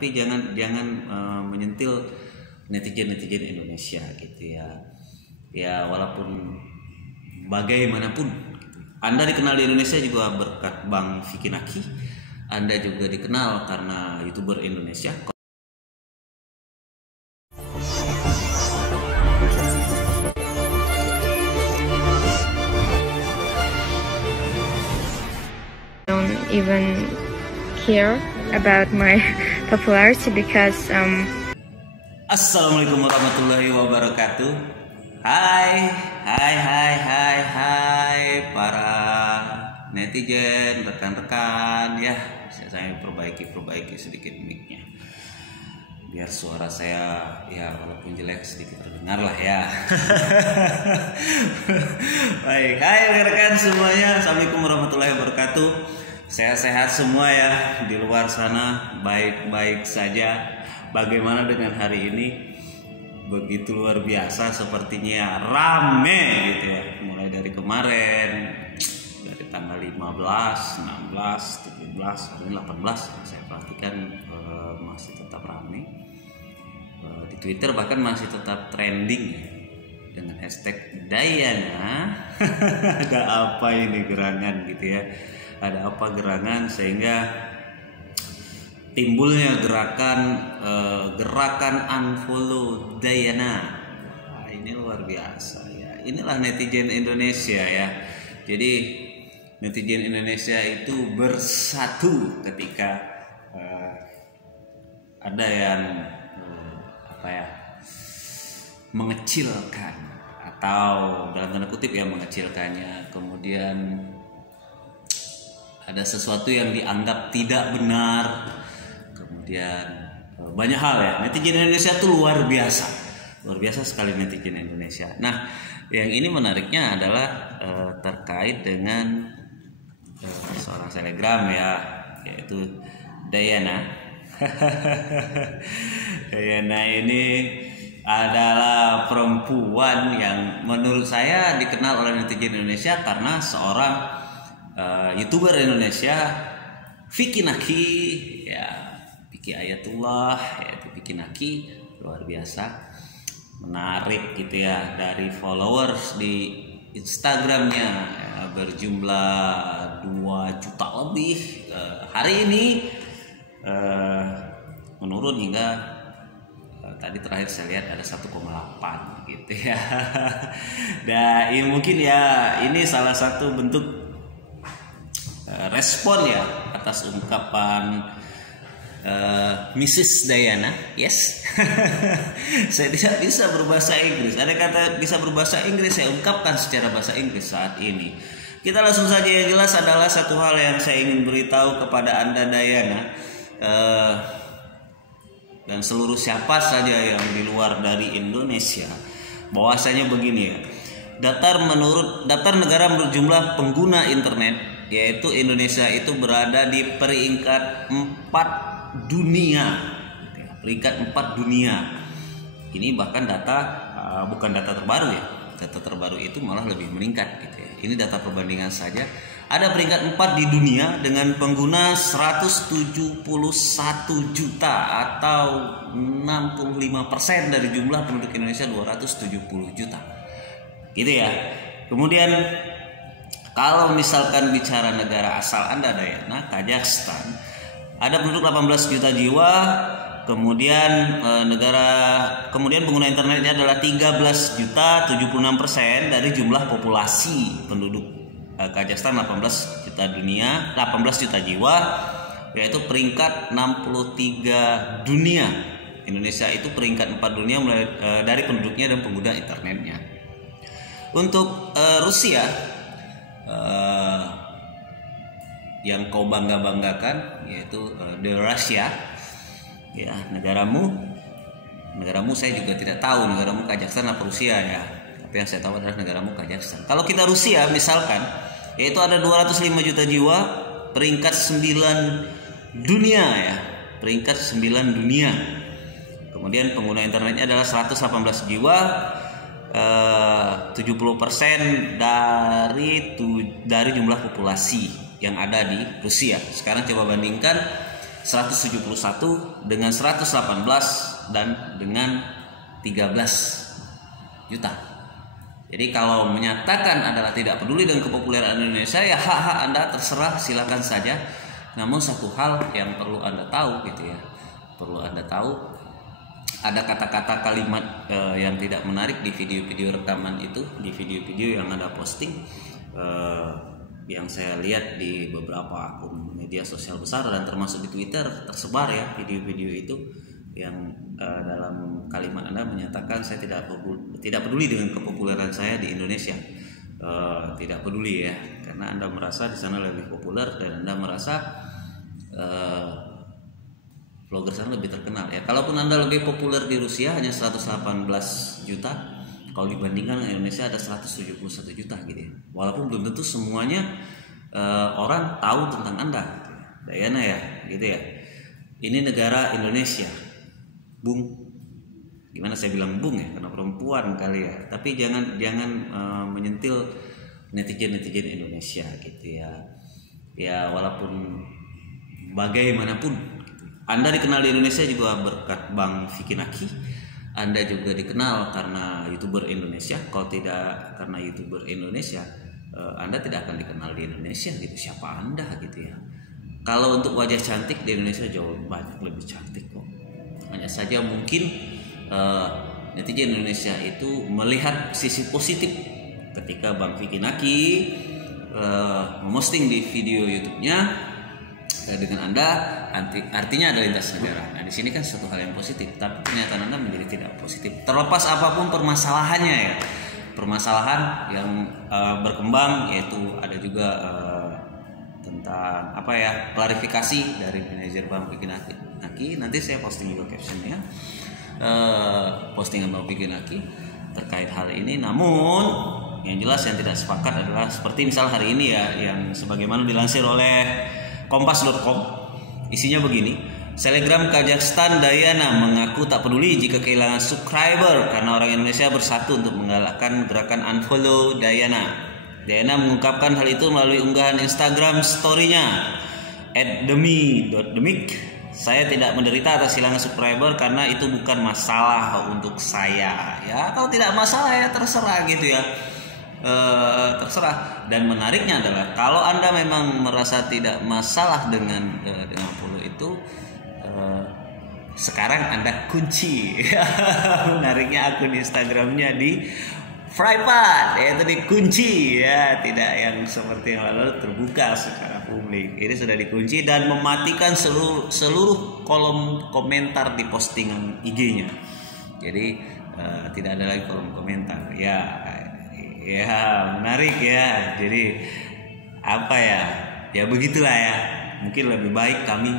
tapi jangan menyentil netizen Indonesia gitu ya. Ya walaupun bagaimanapun Anda dikenal di Indonesia juga berkat Bang Vicky Naki. Anda juga dikenal karena YouTuber Indonesia. Don't even care about my popularity because Assalamualaikum warahmatullahi wabarakatuh. Hai para netizen, rekan-rekan ya. Saya perbaiki sedikit mic-nya. Biar suara saya ya walaupun jelek sedikit terdengar lah ya. Baik, hai rekan-rekan semuanya. Assalamualaikum warahmatullahi wabarakatuh. Sehat-sehat semua ya di luar sana, baik-baik saja. Bagaimana dengan hari ini? Begitu luar biasa sepertinya, rame gitu ya. Mulai dari kemarin, dari tanggal 15, 16, 17, hari ini 18 saya perhatikan masih tetap rame. Di Twitter bahkan masih tetap trending ya, dengan hashtag Dayana. Ada apa ini gerangan gitu ya? Ada apa gerangan sehingga timbulnya gerakan unfollow Dayana. Nah, ini luar biasa ya. Inilah netizen Indonesia ya. Jadi netizen Indonesia itu bersatu ketika ada yang mengecilkan atau dalam tanda kutip ya mengecilkannya, kemudian ada sesuatu yang dianggap tidak benar, kemudian banyak hal ya. Netizen Indonesia itu luar biasa sekali netizen Indonesia. Nah, yang ini menariknya adalah terkait dengan seorang selebgram ya, yaitu Dayana. Dayana ini adalah perempuan yang menurut saya dikenal oleh netizen Indonesia karena seorang YouTuber Indonesia, Vicky Naki ya, Vicky Ayatullah yaitu Vicky Naki, luar biasa menarik gitu ya. Dari followers di Instagramnya ya, berjumlah 2 juta lebih, hari ini menurun hingga tadi terakhir saya lihat ada 1,8 gitu ya. Dan ini mungkin ya ini salah satu bentuk respon ya atas ungkapan Mrs. Dayana. Yes. Saya tidak bisa berbahasa Inggris. Ada kata bisa berbahasa Inggris, saya ungkapkan secara bahasa Inggris saat ini. Kita langsung saja, yang jelas adalah satu hal yang saya ingin beritahu kepada Anda Dayana dan seluruh siapa saja yang di luar dari Indonesia, bahwasanya begini ya. Daftar negara berjumlah pengguna internet, yaitu Indonesia itu berada di peringkat 4 dunia. Peringkat 4 dunia. Ini bahkan bukan data terbaru ya. Data terbaru itu malah lebih meningkat gitu ya. Ini data perbandingan saja. Ada peringkat 4 di dunia dengan pengguna 171 juta atau 65% dari jumlah penduduk Indonesia 270 juta. Gitu ya. Kemudian kalau misalkan bicara negara asal Anda Dayana, Kazakhstan, ada penduduk 18 juta jiwa, kemudian kemudian pengguna internetnya adalah 13 juta 76% dari jumlah populasi penduduk Kazakhstan 18 juta jiwa, yaitu peringkat 63 dunia. Indonesia itu peringkat 4 dunia mulai dari penduduknya dan pengguna internetnya. Untuk Rusia yang kau banggakan yaitu the Russia ya, negaramu saya juga tidak tahu negaramu Kazakhstan apa Rusia ya, tapi yang saya tahu adalah negaramu Kazakhstan. Kalau kita Rusia misalkan, yaitu ada 205 juta jiwa, peringkat 9 dunia ya, peringkat 9 dunia. Kemudian pengguna internetnya adalah 118 jiwa, 70% dari jumlah populasi yang ada di Rusia. Sekarang coba bandingkan 171 dengan 118 dan dengan 13 juta. Jadi kalau menyatakan adalah tidak peduli dengan kepopuleran Indonesia, ya hak-hak Anda terserah, silakan saja. Namun satu hal yang perlu Anda tahu gitu ya, perlu Anda tahu ada kata-kata kalimat yang tidak menarik di video-video rekaman itu, di video-video yang Anda posting, yang saya lihat di beberapa akun media sosial besar dan termasuk di Twitter tersebar ya video-video itu yang dalam kalimat Anda menyatakan saya tidak peduli dengan kepopuleran saya di Indonesia. Tidak peduli ya, karena Anda merasa di sana lebih populer dan Anda merasa vlogger sana lebih terkenal ya. Kalaupun Anda lebih populer di Rusia hanya 118 juta, kalau dibandingkan dengan Indonesia ada 171 juta gitu ya. Walaupun belum tentu semuanya orang tahu tentang Anda, Dayana ya, gitu ya. Ini negara Indonesia, Bung. Gimana saya bilang Bung ya, karena perempuan kali ya. Tapi jangan menyentil netizen Indonesia gitu ya. Ya walaupun bagaimanapun, Anda dikenal di Indonesia juga berkat Bang Vicky Naki. Anda juga dikenal karena YouTuber Indonesia. Kalau tidak karena YouTuber Indonesia, Anda tidak akan dikenal di Indonesia gitu. Siapa Anda gitu ya. Kalau untuk wajah cantik di Indonesia jauh banyak lebih cantik kok. Hanya saja mungkin netizen Indonesia itu melihat sisi positif ketika Bang Vicky Naki memposting di video YouTube-nya dengan Anda, artinya ada lintas negara. Nah di sini kan suatu hal yang positif, tapi pernyataan Anda menjadi tidak positif. Terlepas apapun permasalahannya ya, permasalahan yang berkembang, yaitu ada juga tentang apa ya, klarifikasi dari manajer Bang Vicky Naki. Nanti saya posting juga captionnya, postingan Bang Vicky Naki terkait hal ini. Namun yang jelas yang tidak sepakat adalah seperti misal hari ini ya, yang sebagaimana dilansir oleh Kompas.com, isinya begini: Selebgram Kazakhstan Dayana mengaku tak peduli jika kehilangan subscriber karena orang Indonesia bersatu untuk menggalakkan gerakan unfollow Dayana. Dayana mengungkapkan hal itu melalui unggahan Instagram story-nya @demi.demik. Saya tidak menderita atas hilangnya subscriber karena itu bukan masalah untuk saya. Ya kalau tidak masalah ya terserah gitu ya. Terserah. Dan menariknya adalah kalau Anda memang merasa tidak masalah dengan follow itu, sekarang Anda kunci menariknya akun Instagramnya di private, yaitu dikunci ya, tidak yang seperti yang lalu terbuka secara publik. Ini sudah dikunci dan mematikan seluruh kolom komentar di postingan IG-nya. Jadi tidak ada lagi kolom komentar ya. Ya menarik ya. Jadi apa ya, ya begitulah ya. Mungkin lebih baik kami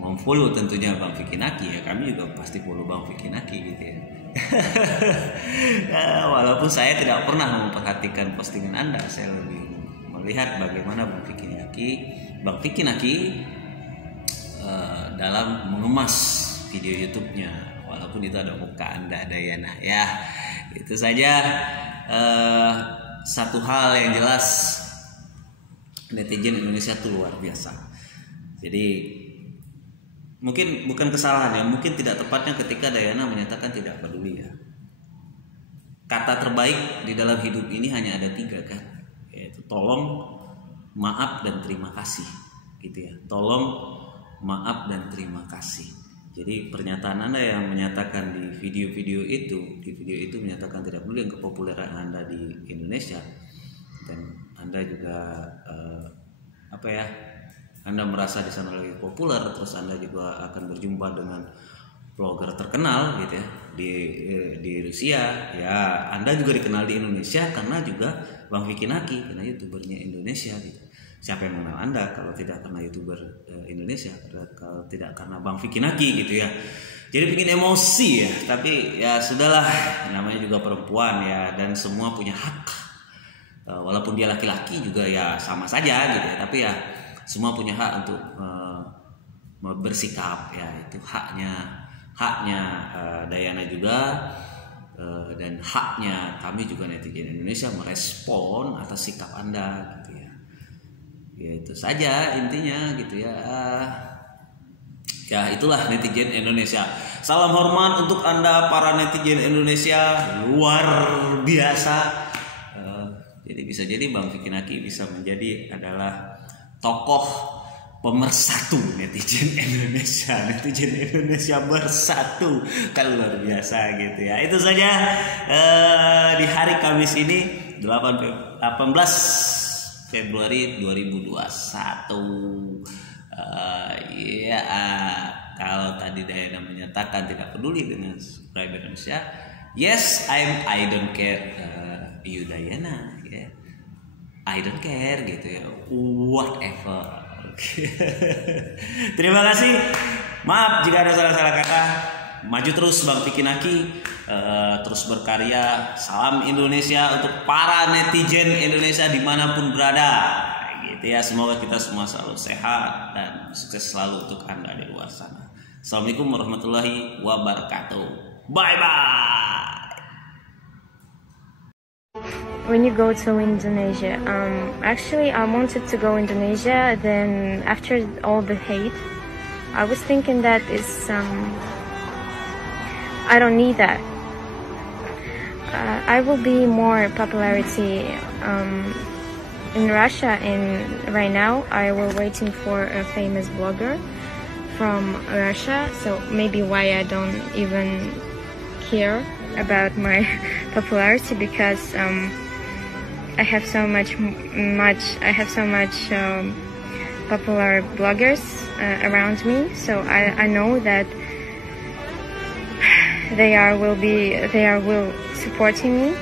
memfollow tentunya Bang Vicky Naki ya. Kami juga pasti follow Bang Vicky Naki gitu ya. Walaupun saya tidak pernah memperhatikan postingan Anda, saya lebih melihat bagaimana Bang Vicky Naki dalam mengemas video YouTube-nya, walaupun itu ada muka Anda Dayana ya. Itu saja satu hal yang jelas, netizen Indonesia itu luar biasa. Jadi mungkin bukan kesalahannya, mungkin tidak tepatnya ketika Dayana menyatakan tidak peduli ya. Kata terbaik di dalam hidup ini hanya ada 3 kan, yaitu tolong, maaf, dan terima kasih gitu ya. Tolong, maaf, dan terima kasih. Jadi pernyataan Anda yang menyatakan di video itu menyatakan tidak peduli dengan kepopuleran Anda di Indonesia, dan Anda juga Anda merasa di sana lebih populer, terus Anda juga akan berjumpa dengan vlogger terkenal gitu ya di Rusia. Ya Anda juga dikenal di Indonesia karena juga Bang Vicky Naki, karena YouTubernya Indonesia gitu. Siapa yang mengenal Anda kalau tidak karena YouTuber Indonesia, kalau tidak karena Bang Vicky Naki gitu ya. Jadi bikin emosi ya, tapi ya sudahlah, namanya juga perempuan ya, dan semua punya hak. Walaupun dia laki-laki juga ya sama saja gitu ya, tapi ya semua punya hak untuk bersikap ya, itu haknya Dayana juga, dan haknya kami juga netizen Indonesia merespon atas sikap Anda gitu ya. Ya itu saja intinya gitu ya. Ya itulah netizen Indonesia. Salam hormat untuk Anda para netizen Indonesia, luar biasa. Jadi bisa jadi Bang Vicky Naki bisa menjadi adalah tokoh pemersatu netizen Indonesia. Netizen Indonesia bersatu, kan luar biasa gitu ya. Itu saja di hari Kamis ini 18 Februari 2021. Ya, kalau tadi Diana menyatakan tidak peduli dengan subscriber Indonesia, yes, I don't care you Diana, ya. I don't care gitu ya, whatever. Terima kasih. Maaf jika ada salah-salah kata. Maju terus Bang Vicky Naki, terus berkarya. Salam Indonesia untuk para netizen Indonesia dimanapun berada. Gitu ya, semoga kita semua selalu sehat dan sukses selalu untuk Anda di luar sana. Assalamualaikum warahmatullahi wabarakatuh. Bye bye. When you go to Indonesia, actually I wanted to go Indonesia. Then after all the hate, I was thinking that is I don't need that. I will be more popularity in Russia, and right now I will waiting for a famous blogger from Russia. So maybe why I don't even care about my popularity, because I have so much popular bloggers around me, so I know that they will supporting me.